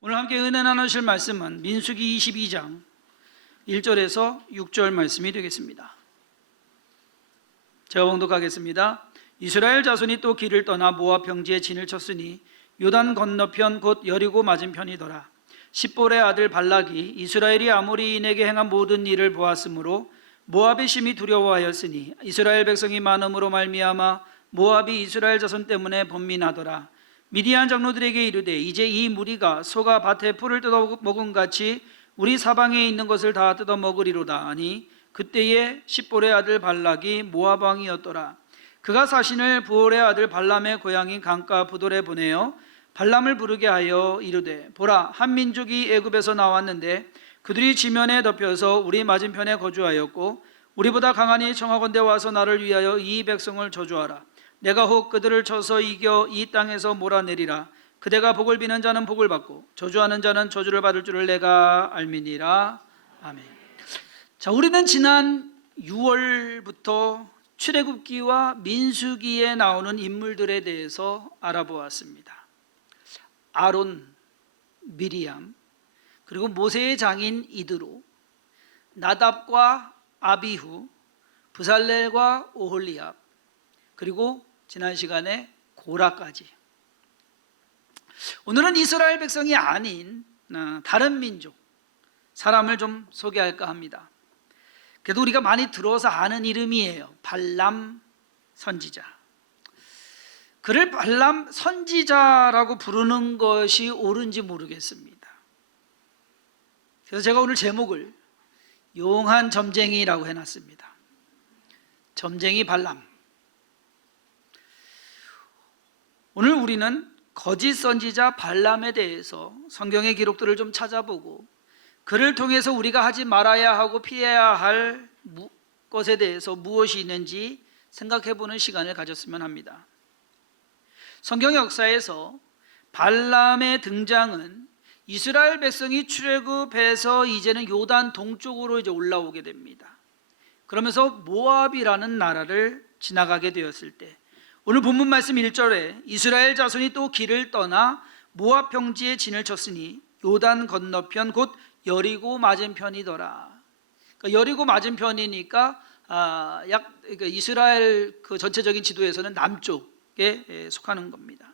오늘 함께 은혜 나누실 말씀은 민수기 22장 1절에서 6절 말씀이 되겠습니다. 제가 봉독하겠습니다. 이스라엘 자손이 또 길을 떠나 모압 평지에 진을 쳤으니 요단 건너편 곧 여리고 맞은편이더라. 십볼의 아들 발락이 이스라엘이 아모리인에게 행한 모든 일을 보았으므로 모압의 심히 두려워하였으니 이스라엘 백성이 많음으로 말미암아 모압이 이스라엘 자손 때문에 번민하더라. 미디안 장로들에게 이르되 이제 이 무리가 소가 밭에 풀을 뜯어먹은 같이 우리 사방에 있는 것을 다 뜯어먹으리로다 하니 그때에 십볼의 아들 발락이 모압 왕이었더라. 그가 사신을 부올의 아들 발람의 고향인 강가 부돌에 보내어 발람을 부르게 하여 이르되 보라, 한 민족이 애굽에서 나왔는데 그들이 지면에 덮여서 우리 맞은편에 거주하였고 우리보다 강하니 청하건대 와서 나를 위하여 이 백성을 저주하라. 내가 혹 그들을 쳐서 이겨 이 땅에서 몰아내리라. 그대가 복을 비는 자는 복을 받고 저주하는 자는 저주를 받을 줄을 내가 알미니라. 아멘. 자, 우리는 지난 6월부터 출애굽기와 민수기에 나오는 인물들에 대해서 알아보았습니다. 아론, 미리암, 그리고 모세의 장인 이드로, 나답과 아비후, 브살렐과 오홀리압, 그리고 지난 시간에 고라까지. 오늘은 이스라엘 백성이 아닌 다른 민족 사람을 좀 소개할까 합니다. 그래도 우리가 많이 들어서 아는 이름이에요. 발람 선지자. 그를 발람 선지자라고 부르는 것이 옳은지 모르겠습니다. 그래서 제가 오늘 제목을 용한 점쟁이라고 해놨습니다. 점쟁이 발람. 오늘 우리는 거짓 선지자 발람에 대해서 성경의 기록들을 좀 찾아보고 그를 통해서 우리가 하지 말아야 하고 피해야 할 것에 대해서 무엇이 있는지 생각해보는 시간을 가졌으면 합니다. 성경 역사에서 발람의 등장은 이스라엘 백성이 출애굽해서 이제는 요단 동쪽으로 이제 올라오게 됩니다. 그러면서 모압이라는 나라를 지나가게 되었을 때 오늘 본문 말씀 1절에 이스라엘 자손이 또 길을 떠나 모압 평지에 진을 쳤으니 요단 건너편 곧 여리고 맞은편이더라. 그러니까 여리고 맞은편이니까 그러니까 이스라엘 그 전체적인 지도에서는 남쪽에 속하는 겁니다.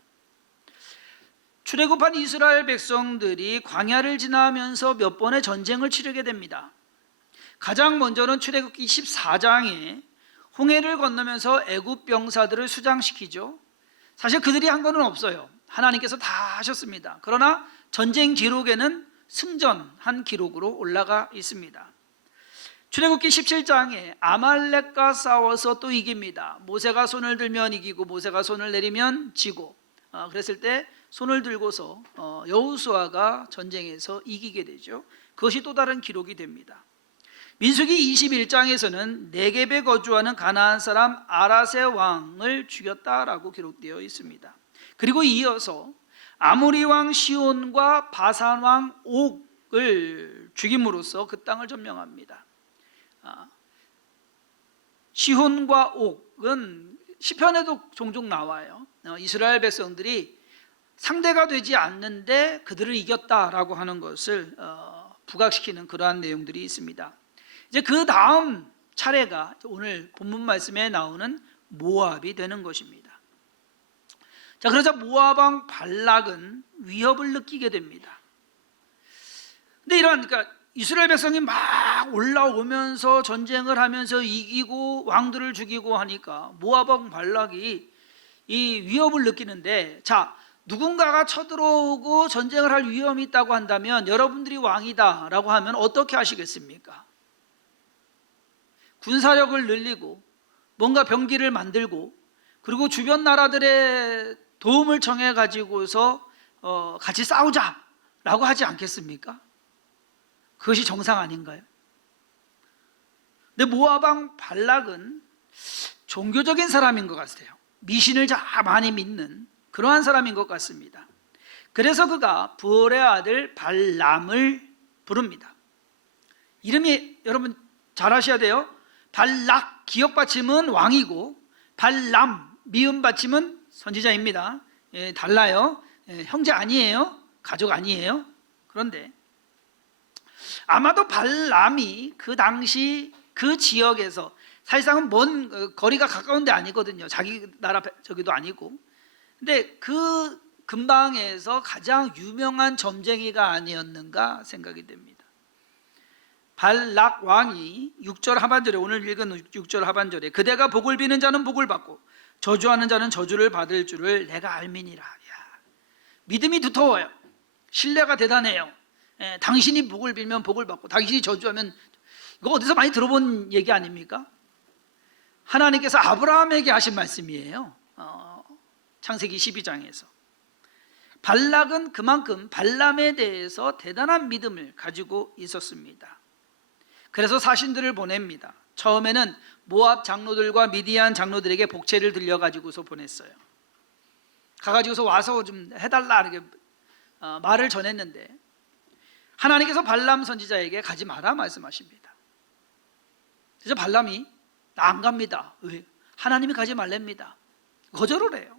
출애굽한 이스라엘 백성들이 광야를 지나면서 몇 번의 전쟁을 치르게 됩니다. 가장 먼저는 출애굽기 14장에 홍해를 건너면서 애굽 병사들을 수장시키죠. 사실 그들이 한 거는 없어요. 하나님께서 다 하셨습니다. 그러나 전쟁 기록에는 승전한 기록으로 올라가 있습니다. 출애굽기 17장에 아말렉과 싸워서 또 이깁니다. 모세가 손을 들면 이기고 모세가 손을 내리면 지고 그랬을 때 손을 들고서 여호수아가 전쟁에서 이기게 되죠. 그것이 또 다른 기록이 됩니다. 민수기 21장에서는 네겝에 거주하는 가나안 사람 아랏의 왕을 죽였다라고 기록되어 있습니다. 그리고 이어서 아모리 왕 시온과 바산 왕 옥을 죽임으로써 그 땅을 점령합니다. 시온과 옥은 시편에도 종종 나와요. 이스라엘 백성들이 상대가 되지 않는데 그들을 이겼다라고 하는 것을 부각시키는 그러한 내용들이 있습니다. 이제 그 다음 차례가 오늘 본문 말씀에 나오는 모압이 되는 것입니다. 자, 그러자 모압 왕 발락은 위협을 느끼게 됩니다. 근데 그러니까 이스라엘 백성이 막 올라오면서 전쟁을 하면서 이기고 왕들을 죽이고 하니까 모압 왕 발락이 이 위협을 느끼는데, 자, 누군가가 쳐들어오고 전쟁을 할 위험이 있다고 한다면 여러분들이 왕이다 라고 하면 어떻게 하시겠습니까? 군사력을 늘리고 뭔가 병기를 만들고 그리고 주변 나라들의 도움을 청해 가지고서 같이 싸우자라고 하지 않겠습니까? 그것이 정상 아닌가요? 근데 모압 왕 발락은 종교적인 사람인 것 같아요. 미신을 많이 믿는 그러한 사람인 것 같습니다. 그래서 그가 부올의 아들 발람을 부릅니다. 이름이 여러분 잘 아셔야 돼요. 발락 기역 받침은 왕이고 발람 미음 받침은 선지자입니다. 달라요. 형제 아니에요. 가족 아니에요. 그런데 아마도 발람이 그 당시 그 지역에서, 사실상은 먼 거리가 가까운 데 아니거든요. 자기 나라 저기도 아니고. 근데 그 근방에서 가장 유명한 점쟁이가 아니었는가 생각이 됩니다. 발락 왕이 6절 하반절에, 오늘 읽은 6절 하반절에 그대가 복을 비는 자는 복을 받고 저주하는 자는 저주를 받을 줄을 내가 알미니라. 야, 믿음이 두터워요. 신뢰가 대단해요. 당신이 복을 빌면 복을 받고 당신이 저주하면, 이거 어디서 많이 들어본 얘기 아닙니까? 하나님께서 아브라함에게 하신 말씀이에요. 창세기 12장에서 발락은 그만큼 발람에 대해서 대단한 믿음을 가지고 있었습니다. 그래서 사신들을 보냅니다. 처음에는 모압 장로들과 미디안 장로들에게 복채를 들려가지고서 보냈어요. 가가지고서 와서 좀 해달라 이렇게 말을 전했는데, 하나님께서 발람 선지자에게 가지 마라 말씀하십니다. 그래서 발람이 나 안 갑니다. 왜? 하나님이 가지 말랍니다. 거절을 해요.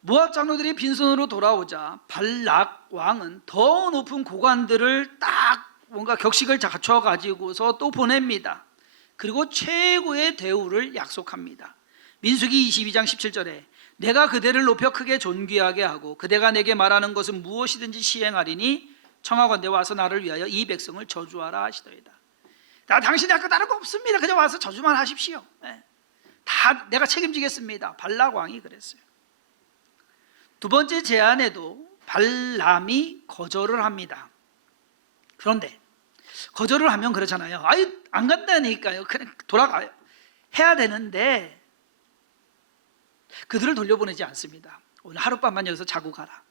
모압 장로들이 빈손으로 돌아오자 발락 왕은 더 높은 고관들을 딱 뭔가 격식을 갖춰 가지고서 또 보냅니다. 그리고 최고의 대우를 약속합니다. 민수기 22장 17절에 내가 그대를 높여 크게 존귀하게 하고 그대가 내게 말하는 것은 무엇이든지 시행하리니 청하건대 와서 나를 위하여 이 백성을 저주하라 하시더이다. 나 당신이 할 거 다른 거 없습니다. 그냥 와서 저주만 하십시오. 다 내가 책임지겠습니다. 발락 왕이 그랬어요. 두 번째 제안에도 발람이 거절을 합니다. 그런데 거절을 하면 그렇잖아요. 아이, 안 간다니까요. 그냥 돌아가요. 해야 되는데 그들을 돌려보내지 않습니다. 오늘 하룻밤만 여기서 자고 가라.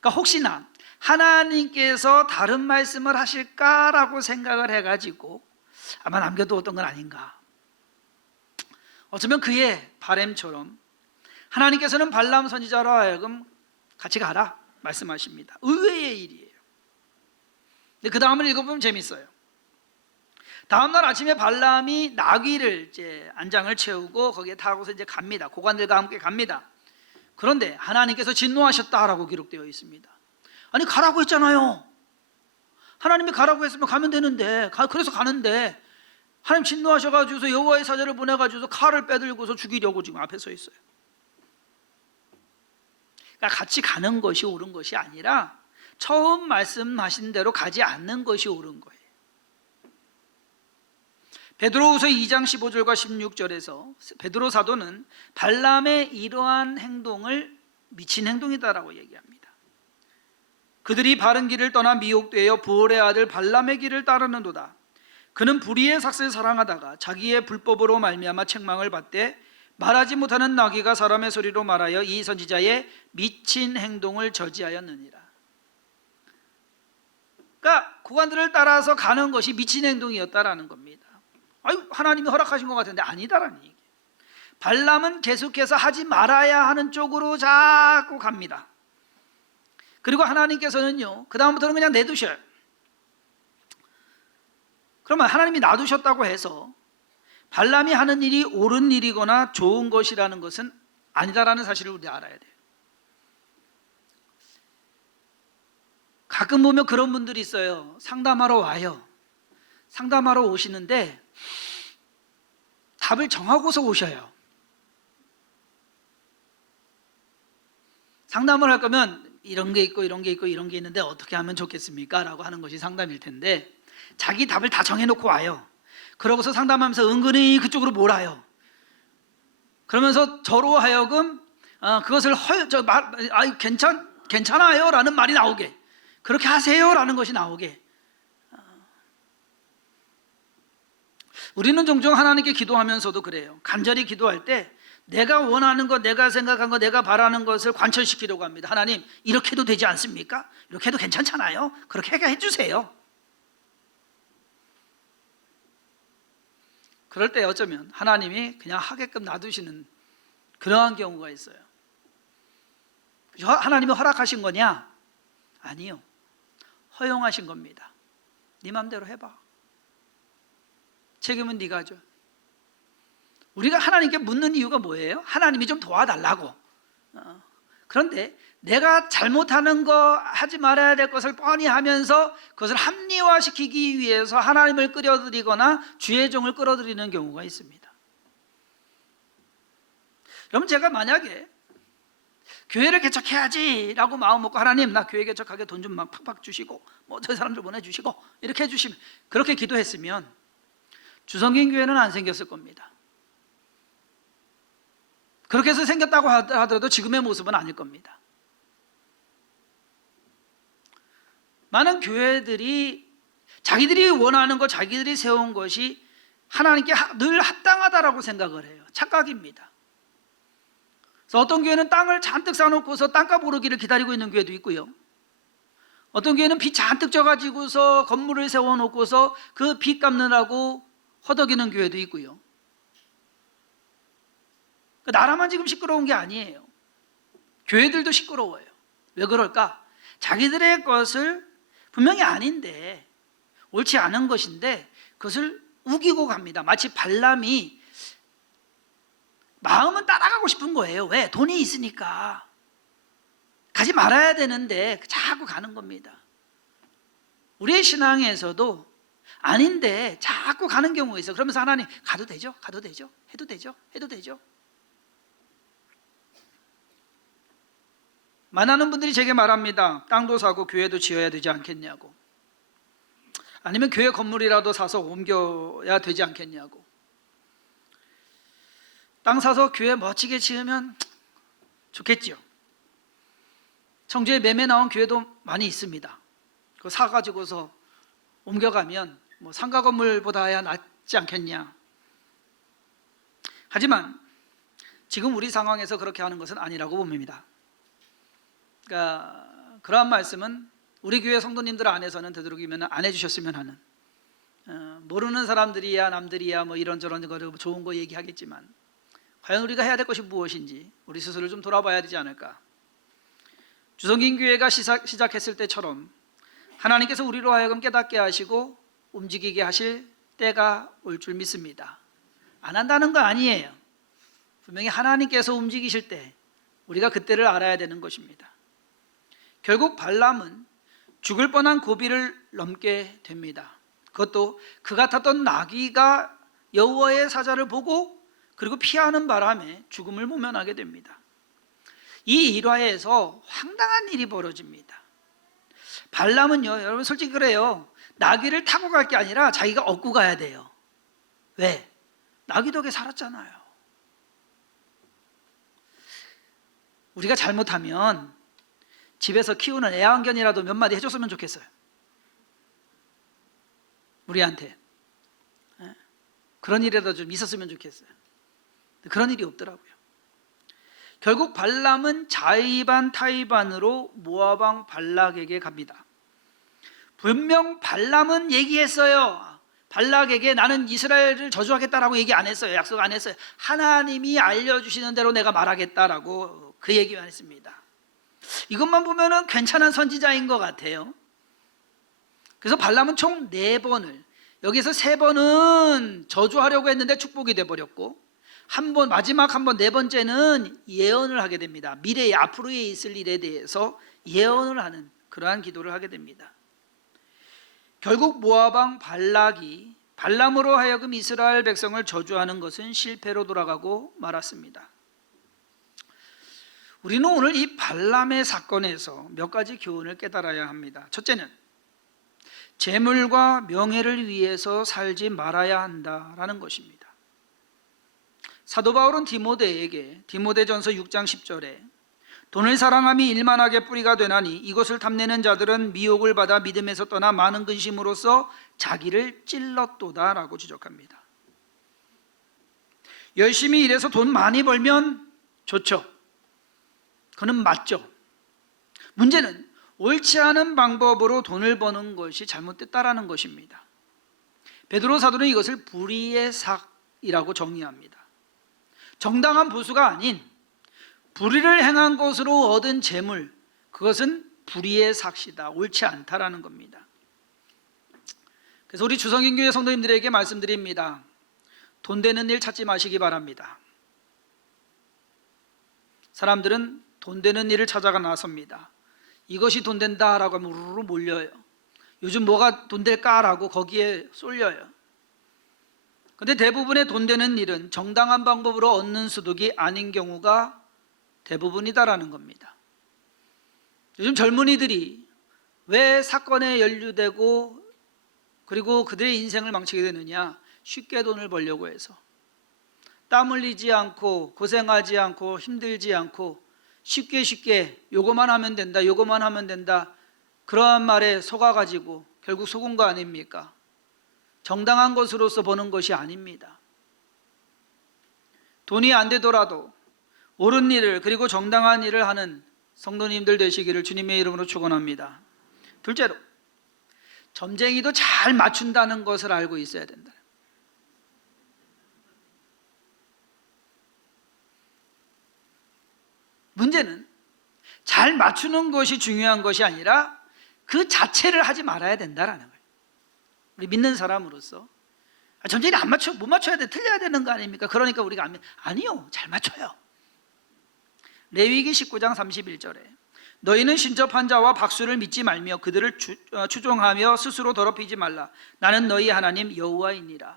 그러니까 혹시나 하나님께서 다른 말씀을 하실까라고 생각을 해가지고 아마 남겨두었던 건 아닌가. 어쩌면 그의 바램처럼 하나님께서는 발람 선지자로 하여금 같이 가라 말씀하십니다. 의외의 일이에요. 근데 그 다음을 읽어보면 재밌어요. 다음날 아침에 발람이 나귀를 이제 안장을 채우고 거기에 타고서 이제 갑니다. 고관들과 함께 갑니다. 그런데 하나님께서 진노하셨다라고 기록되어 있습니다. 아니, 가라고 했잖아요. 하나님이 가라고 했으면 가면 되는데, 그래서 가는데 하나님 진노하셔가지고서 여호와의 사자를 보내가지고서 칼을 빼들고서 죽이려고 지금 앞에 서 있어요. 그러니까 같이 가는 것이 옳은 것이 아니라 처음 말씀하신 대로 가지 않는 것이 옳은 거예요. 베드로후서 2장 15절과 16절에서 베드로 사도는 발람의 이러한 행동을 미친 행동이다라고 얘기합니다. 그들이 바른 길을 떠나 미혹되어 부올의 아들 발람의 길을 따르는도다. 그는 불의의 삭슬을 사랑하다가 자기의 불법으로 말미암아 책망을 받되 말하지 못하는 나귀가 사람의 소리로 말하여 이 선지자의 미친 행동을 저지하였느니라. 그러니까 고관들을 따라서 가는 것이 미친 행동이었다라는 겁니다. 아유, 하나님이 허락하신 것 같은데 아니다라는 얘기예요. 발람은 계속해서 하지 말아야 하는 쪽으로 자꾸 갑니다. 그리고 하나님께서는요, 그 다음부터는 그냥 내두셔요. 그러면 하나님이 놔두셨다고 해서 발람이 하는 일이 옳은 일이거나 좋은 것이라는 것은 아니다라는 사실을 우리가 알아야 돼요. 가끔 보면 그런 분들이 있어요. 상담하러 와요. 상담하러 오시는데 답을 정하고서 오셔요. 상담을 할 거면 이런 게 있고 이런 게 있고 이런 게 있는데 어떻게 하면 좋겠습니까? 라고 하는 것이 상담일 텐데 자기 답을 다 정해놓고 와요. 그러고서 상담하면서 은근히 그쪽으로 몰아요. 그러면서 저로 하여금 그것을 괜찮아요 라는 말이 나오게, 그렇게 하세요 라는 것이 나오게. 우리는 종종 하나님께 기도하면서도 그래요. 간절히 기도할 때 내가 원하는 것, 내가 생각한 것, 내가 바라는 것을 관철시키려고 합니다. 하나님, 이렇게 해도 되지 않습니까? 이렇게 해도 괜찮잖아요. 그렇게 해주세요. 그럴 때 어쩌면 하나님이 그냥 하게끔 놔두시는 그러한 경우가 있어요. 하나님이 허락하신 거냐? 아니요, 허용하신 겁니다. 네 맘대로 해봐. 책임은 네가 져. 우리가 하나님께 묻는 이유가 뭐예요? 하나님이 좀 도와달라고. 그런데 내가 잘못하는 거, 하지 말아야 될 것을 뻔히 하면서 그것을 합리화시키기 위해서 하나님을 끌어들이거나 주의 종을 끌어들이는 경우가 있습니다. 그럼 제가 만약에 교회를 개척해야지 라고 마음 먹고, 하나님 나 교회 개척하게 돈 좀 막 팍팍 주시고 뭐 저 사람들 보내주시고 이렇게 해주시면, 그렇게 기도했으면 주성긴 교회는 안 생겼을 겁니다. 그렇게 해서 생겼다고 하더라도 지금의 모습은 아닐 겁니다. 많은 교회들이 자기들이 원하는 것, 자기들이 세운 것이 하나님께 늘 합당하다라고 생각을 해요. 착각입니다. 그래서 어떤 교회는 땅을 잔뜩 사놓고서 땅값 오르기를 기다리고 있는 교회도 있고요. 어떤 교회는 빚 잔뜩 져가지고서 건물을 세워놓고서 그 빚 갚느라고 허덕이는 교회도 있고요. 나라만 지금 시끄러운 게 아니에요. 교회들도 시끄러워요. 왜 그럴까? 자기들의 것을 분명히 아닌데, 옳지 않은 것인데 그것을 우기고 갑니다. 마치 발람이 마음은 따라가고 싶은 거예요. 왜? 돈이 있으니까. 가지 말아야 되는데 자꾸 가는 겁니다. 우리의 신앙에서도 아닌데 자꾸 가는 경우가 있어. 그러면서 하나님, 가도 되죠? 가도 되죠? 해도 되죠? 해도 되죠? 많은 분들이 제게 말합니다. 땅도 사고 교회도 지어야 되지 않겠냐고. 아니면 교회 건물이라도 사서 옮겨야 되지 않겠냐고. 땅 사서 교회 멋지게 지으면 좋겠죠. 청주에 매매 나온 교회도 많이 있습니다. 그거 사가지고서 옮겨가면 뭐 상가 건물보다야 낫지 않겠냐. 하지만 지금 우리 상황에서 그렇게 하는 것은 아니라고 봅니다. 그러니까 그러한 말씀은 우리 교회 성도님들 안에서는 되도록이면 안 해주셨으면 하는, 모르는 사람들이야 남들이야 뭐 이런저런 거 좋은 거 얘기하겠지만 과연 우리가 해야 될 것이 무엇인지 우리 스스로를 좀 돌아봐야 되지 않을까. 주성긴 교회가 시작했을 때처럼 하나님께서 우리로 하여금 깨닫게 하시고 움직이게 하실 때가 올 줄 믿습니다. 안 한다는 거 아니에요. 분명히 하나님께서 움직이실 때 우리가 그때를 알아야 되는 것입니다. 결국 발람은 죽을 뻔한 고비를 넘게 됩니다. 그것도 그 같았던 나귀가 여호와의 사자를 보고 그리고 피하는 바람에 죽음을 모면하게 됩니다. 이 일화에서 황당한 일이 벌어집니다. 발람은요, 여러분 솔직히 그래요. 나귀를 타고 갈 게 아니라 자기가 얻고 가야 돼요. 왜? 나귀 덕에 살았잖아요. 우리가 잘못하면 집에서 키우는 애완견이라도 몇 마디 해줬으면 좋겠어요. 우리한테. 그런 일이라도 좀 있었으면 좋겠어요. 그런 일이 없더라고요. 결국 발람은 자의반 타의반으로 모압 왕 발락에게 갑니다. 분명 발람은 얘기했어요. 발락에게 나는 이스라엘을 저주하겠다라고 얘기 안 했어요. 약속 안 했어요. 하나님이 알려주시는 대로 내가 말하겠다라고 그 얘기만 했습니다. 이것만 보면은 괜찮은 선지자인 것 같아요. 그래서 발람은 총 4번을, 여기서 3번은 저주하려고 했는데 축복이 돼버렸고, 마지막 한 번, 4번째는 예언을 하게 됩니다. 미래에 앞으로에 있을 일에 대해서 예언을 하는 그러한 기도를 하게 됩니다. 결국 모압 왕 발락이 발람으로 하여금 이스라엘 백성을 저주하는 것은 실패로 돌아가고 말았습니다. 우리는 오늘 이 발람의 사건에서 몇 가지 교훈을 깨달아야 합니다. 첫째는 재물과 명예를 위해서 살지 말아야 한다라는 것입니다. 사도 바울은 디모데에게 디모데전서 6장 10절에 돈을 사랑함이 일만하게 뿌리가 되나니 이것을 탐내는 자들은 미혹을 받아 믿음에서 떠나 많은 근심으로써 자기를 찔렀도다 라고 지적합니다. 열심히 일해서 돈 많이 벌면 좋죠. 그건 맞죠. 문제는 옳지 않은 방법으로 돈을 버는 것이 잘못됐다라는 것입니다. 베드로 사도는 이것을 불의의 삭이라고 정의합니다. 정당한 보수가 아닌 불의를 행한 것으로 얻은 재물, 그것은 불의의 삭시다, 옳지 않다라는 겁니다. 그래서 우리 주성인 교회 성도님들에게 말씀드립니다. 돈 되는 일 찾지 마시기 바랍니다. 사람들은 돈 되는 일을 찾아가 나섭니다. 이것이 돈 된다라고 하면 우르르 몰려요. 요즘 뭐가 돈 될까라고 거기에 쏠려요. 근데 대부분의 돈 되는 일은 정당한 방법으로 얻는 소득이 아닌 경우가 대부분이다라는 겁니다. 요즘 젊은이들이 왜 사건에 연루되고 그리고 그들의 인생을 망치게 되느냐? 쉽게 돈을 벌려고 해서 땀 흘리지 않고 고생하지 않고 힘들지 않고 쉽게 요거만 하면 된다, 요거만 하면 된다, 그러한 말에 속아가지고 결국 속은 거 아닙니까? 정당한 것으로서 버는 것이 아닙니다. 돈이 안 되더라도 옳은 일을 그리고 정당한 일을 하는 성도님들 되시기를 주님의 이름으로 축원합니다. 둘째로, 점쟁이도 잘 맞춘다는 것을 알고 있어야 된다. 문제는 잘 맞추는 것이 중요한 것이 아니라 그 자체를 하지 말아야 된다라는 거예요. 우리 믿는 사람으로서 점쟁이 못 맞춰야 돼, 틀려야 되는 거 아닙니까? 그러니까 우리가 아니요, 잘 맞춰요. 레위기 19장 31절에 너희는 신접한 자와 박수를 믿지 말며 그들을 추종하며 스스로 더럽히지 말라. 나는 너희 하나님 여호와이니라.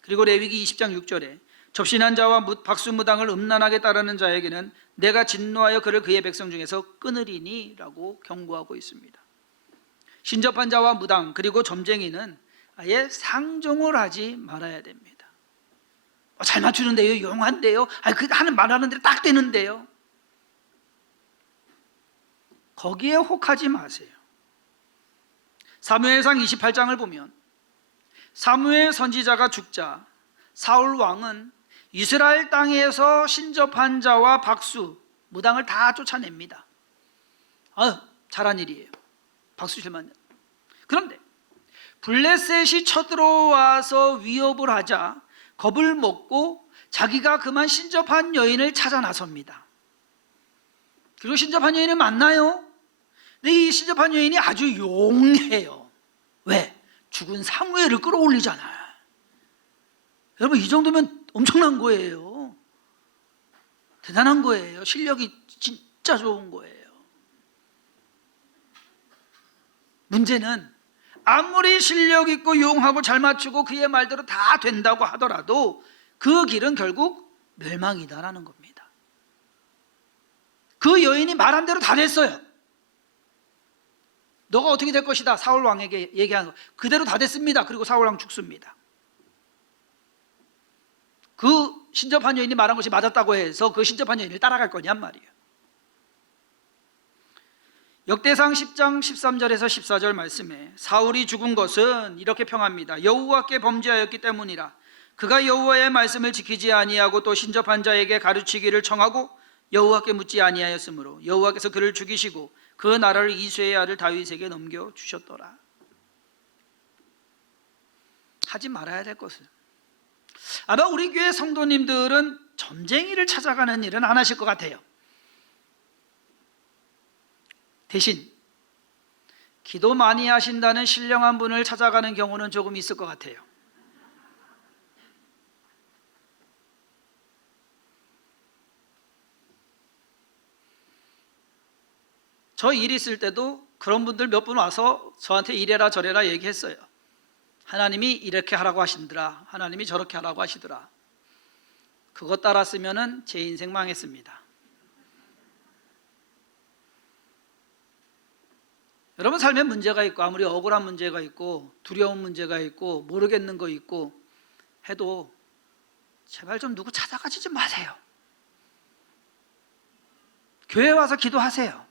그리고 레위기 20장 6절에 접신한 자와 박수무당을 음란하게 따르는 자에게는 내가 진노하여 그를 그의 백성 중에서 끊으리니 라고 경고하고 있습니다. 신접한 자와 무당 그리고 점쟁이는 아예 상종을 하지 말아야 됩니다. 잘 맞추는데요, 용한데요, 그 하는 말하는 대로 딱 되는데요, 거기에 혹하지 마세요. 사무엘상 28장을 보면 사무엘 선지자가 죽자 사울 왕은 이스라엘 땅에서 신접한 자와 박수, 무당을 다 쫓아냅니다. 잘한 일이에요. 박수 칠만. 그런데 블레셋이 쳐들어와서 위협을 하자 겁을 먹고 자기가 그만 신접한 여인을 찾아 나섭니다. 그리고 신접한 여인을 만나요. 근데 이 신접한 여인이 아주 용해요. 왜? 죽은 사무엘을 끌어올리잖아요. 여러분, 이 정도면 엄청난 거예요. 대단한 거예요. 실력이 진짜 좋은 거예요. 문제는 아무리 실력 있고 용하고 잘 맞추고 그의 말대로 다 된다고 하더라도 그 길은 결국 멸망이다라는 겁니다. 그 여인이 말한 대로 다 됐어요. 너가 어떻게 될 것이다, 사울 왕에게 얘기한 거 그대로 다 됐습니다. 그리고 사울 왕 죽습니다. 그 신접한 여인이 말한 것이 맞았다고 해서 그 신접한 여인을 따라갈 거냔 말이에요. 역대상 10장 13절에서 14절 말씀에 사울이 죽은 것은 이렇게 평합니다. 여호와께 범죄하였기 때문이라. 그가 여호와의 말씀을 지키지 아니하고 또 신접한 자에게 가르치기를 청하고 여호와께 묻지 아니하였으므로 여호와께서 그를 죽이시고 그 나라를 이새의 아들 다윗에게 넘겨주셨더라. 하지 말아야 될 것은, 아마 우리 교회 성도님들은 점쟁이를 찾아가는 일은 안 하실 것 같아요. 대신 기도 많이 하신다는 신령한 분을 찾아가는 경우는 조금 있을 것 같아요. 저 일 있을 때도 그런 분들 몇 분 와서 저한테 이래라 저래라 얘기했어요. 하나님이 이렇게 하라고 하시더라, 하나님이 저렇게 하라고 하시더라. 그것 따랐으면 제 인생 망했습니다. 여러분 삶에 문제가 있고 아무리 억울한 문제가 있고 두려운 문제가 있고 모르겠는 거 있고 해도 제발 좀 누구 찾아가지 좀 마세요. 교회 와서 기도하세요.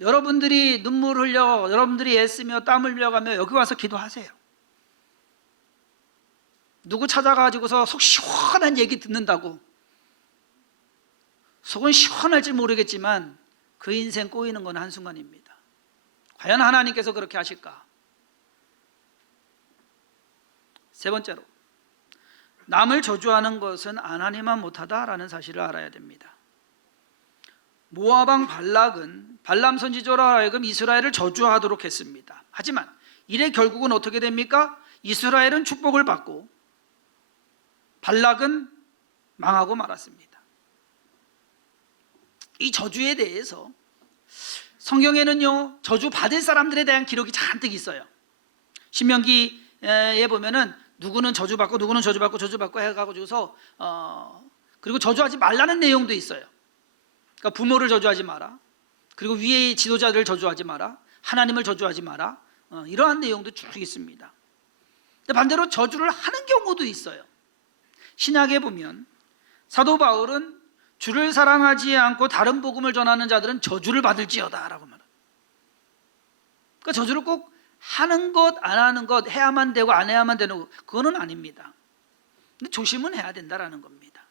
여러분들이 눈물 흘려, 여러분들이 애쓰며 땀 흘려가며 여기 와서 기도하세요. 누구 찾아가지고서 속 시원한 얘기 듣는다고, 속은 시원할지 모르겠지만 그 인생 꼬이는 건 한순간입니다. 과연 하나님께서 그렇게 하실까? 세 번째로, 남을 저주하는 것은 하나님만 못하다라는 사실을 알아야 됩니다. 모압 왕 발락은 발람 선지자로 하여금 이스라엘을 저주하도록 했습니다. 하지만 이래 결국은 어떻게 됩니까? 이스라엘은 축복을 받고 발락은 망하고 말았습니다. 이 저주에 대해서 성경에는요, 저주 받을 사람들에 대한 기록이 잔뜩 있어요. 신명기에 보면은 누구는 저주받고 누구는 저주받고 해가지고서 그리고 저주하지 말라는 내용도 있어요. 그러니까 부모를 저주하지 마라, 그리고 위의 지도자들을 저주하지 마라, 하나님을 저주하지 마라, 이러한 내용도 쭉 있습니다. 근데 반대로 저주를 하는 경우도 있어요. 신약에 보면 사도 바울은 주를 사랑하지 않고 다른 복음을 전하는 자들은 저주를 받을지어다 라고 말합니다. 그러니까 저주를 꼭 하는 것 안 하는 것, 해야만 되고 안 해야만 되는 것, 그거는 아닙니다. 근데 조심은 해야 된다라는 겁니다.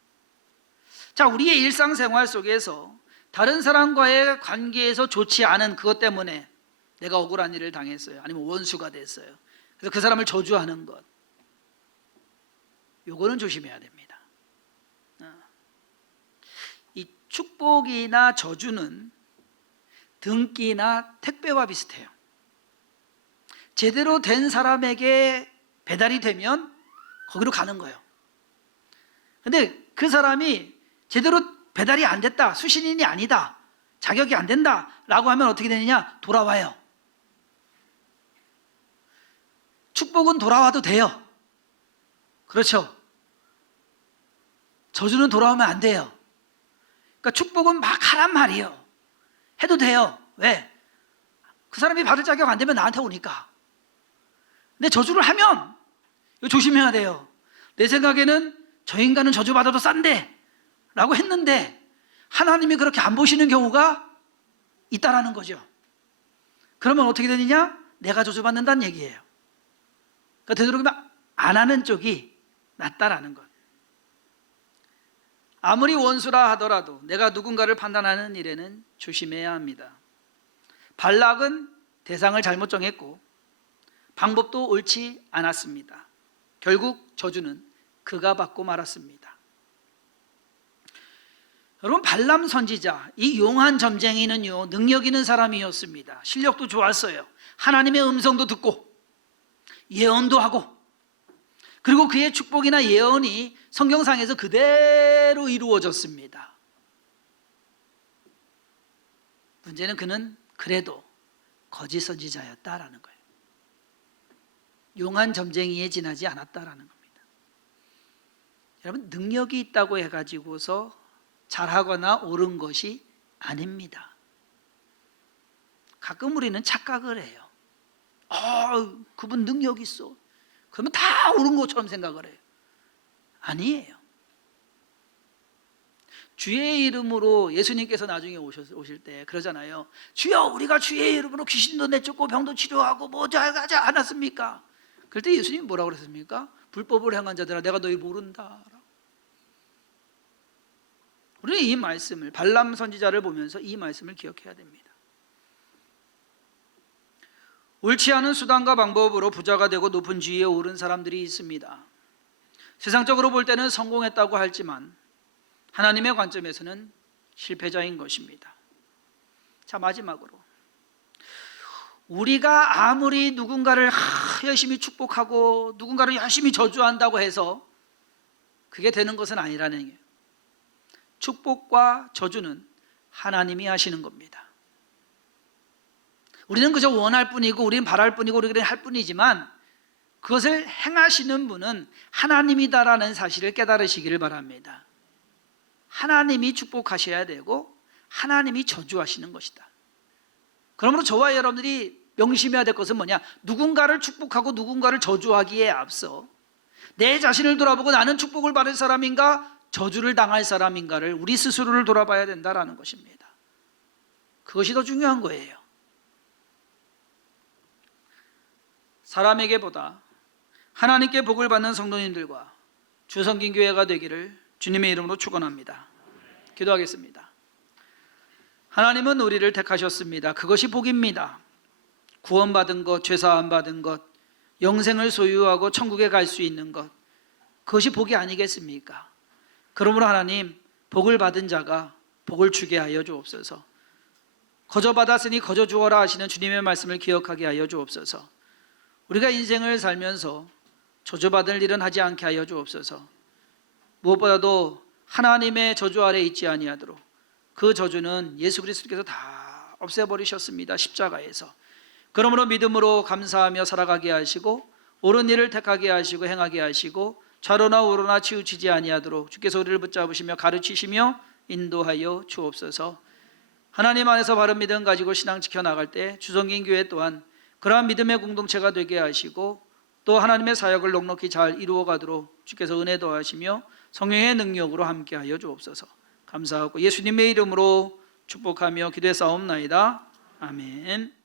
자, 우리의 일상생활 속에서 다른 사람과의 관계에서 좋지 않은 그것 때문에 내가 억울한 일을 당했어요, 아니면 원수가 됐어요. 그래서 그 사람을 저주하는 것, 요거는 조심해야 됩니다. 이 축복이나 저주는 등기나 택배와 비슷해요. 제대로 된 사람에게 배달이 되면 거기로 가는 거예요. 근데 그 사람이 제대로 배달이 안 됐다, 수신인이 아니다, 자격이 안 된다 라고 하면 어떻게 되느냐? 돌아와요. 축복은 돌아와도 돼요. 그렇죠? 저주는 돌아오면 안 돼요. 그러니까 축복은 막 하란 말이에요. 해도 돼요. 왜? 그 사람이 받을 자격 안 되면 나한테 오니까. 근데 저주를 하면 이거 조심해야 돼요. 내 생각에는 저 인간은 저주받아도 싼데 라고 했는데 하나님이 그렇게 안 보시는 경우가 있다라는 거죠. 그러면 어떻게 되느냐? 내가 저주받는다는 얘기예요. 그러니까 되도록이면 안 하는 쪽이 낫다라는 것. 아무리 원수라 하더라도 내가 누군가를 판단하는 일에는 조심해야 합니다. 발락은 대상을 잘못 정했고 방법도 옳지 않았습니다. 결국 저주는 그가 받고 말았습니다. 여러분, 발람 선지자, 이 용한 점쟁이는요, 능력 있는 사람이었습니다. 실력도 좋았어요. 하나님의 음성도 듣고 예언도 하고, 그리고 그의 축복이나 예언이 성경상에서 그대로 이루어졌습니다. 문제는 그는 그래도 거짓 선지자였다라는 거예요. 용한 점쟁이에 지나지 않았다라는 겁니다. 여러분, 능력이 있다고 해가지고서 잘하거나 옳은 것이 아닙니다. 가끔 우리는 착각을 해요. 그분 능력 있어, 그러면 다 옳은 것처럼 생각을 해요. 아니에요. 주의 이름으로 예수님께서 나중에 오실 때 그러잖아요. 주여, 우리가 주의 이름으로 귀신도 내쫓고 병도 치료하고 뭐자 하지 않았습니까? 그럴 때 예수님이 뭐라고 그랬습니까? 불법을 행한 자들아, 내가 너희 모른다. 우리는 이 말씀을, 발람 선지자를 보면서 이 말씀을 기억해야 됩니다. 옳지 않은 수단과 방법으로 부자가 되고 높은 지위에 오른 사람들이 있습니다. 세상적으로 볼 때는 성공했다고 하지만 하나님의 관점에서는 실패자인 것입니다. 자, 마지막으로 우리가 아무리 누군가를 열심히 축복하고 누군가를 열심히 저주한다고 해서 그게 되는 것은 아니라는 얘기예요. 축복과 저주는 하나님이 하시는 겁니다. 우리는 그저 원할 뿐이고 우리는 바랄 뿐이고 우리는 할 뿐이지만 그것을 행하시는 분은 하나님이다라는 사실을 깨달으시기를 바랍니다. 하나님이 축복하셔야 되고 하나님이 저주하시는 것이다. 그러므로 저와 여러분들이 명심해야 될 것은 뭐냐? 누군가를 축복하고 누군가를 저주하기에 앞서 내 자신을 돌아보고 나는 축복을 받을 사람인가 저주를 당할 사람인가를 우리 스스로를 돌아봐야 된다는 것입니다. 그것이 더 중요한 거예요. 사람에게보다 하나님께 복을 받는 성도님들과 주성긴교회가 되기를 주님의 이름으로 축원합니다. 기도하겠습니다. 하나님은 우리를 택하셨습니다. 그것이 복입니다. 구원받은 것, 죄사함 받은 것, 영생을 소유하고 천국에 갈 수 있는 것, 그것이 복이 아니겠습니까? 그러므로 하나님, 복을 받은 자가 복을 주게 하여 주옵소서. 거저 받았으니 거저 주어라 하시는 주님의 말씀을 기억하게 하여 주옵소서. 우리가 인생을 살면서 저주받을 일은 하지 않게 하여 주옵소서. 무엇보다도 하나님의 저주 아래 있지 아니하도록 그 저주는 예수 그리스도께서 다 없애버리셨습니다. 십자가에서. 그러므로 믿음으로 감사하며 살아가게 하시고 옳은 일을 택하게 하시고 행하게 하시고 좌로나 우로나 치우치지 아니하도록 주께서 우리를 붙잡으시며 가르치시며 인도하여 주옵소서. 하나님 안에서 바른 믿음 가지고 신앙 지켜나갈 때 주성긴 교회 또한 그러한 믿음의 공동체가 되게 하시고 또 하나님의 사역을 넉넉히 잘 이루어가도록 주께서 은혜 더하시며 성령의 능력으로 함께하여 주옵소서. 감사하고 예수님의 이름으로 축복하며 기도했사옵나이다. 아멘.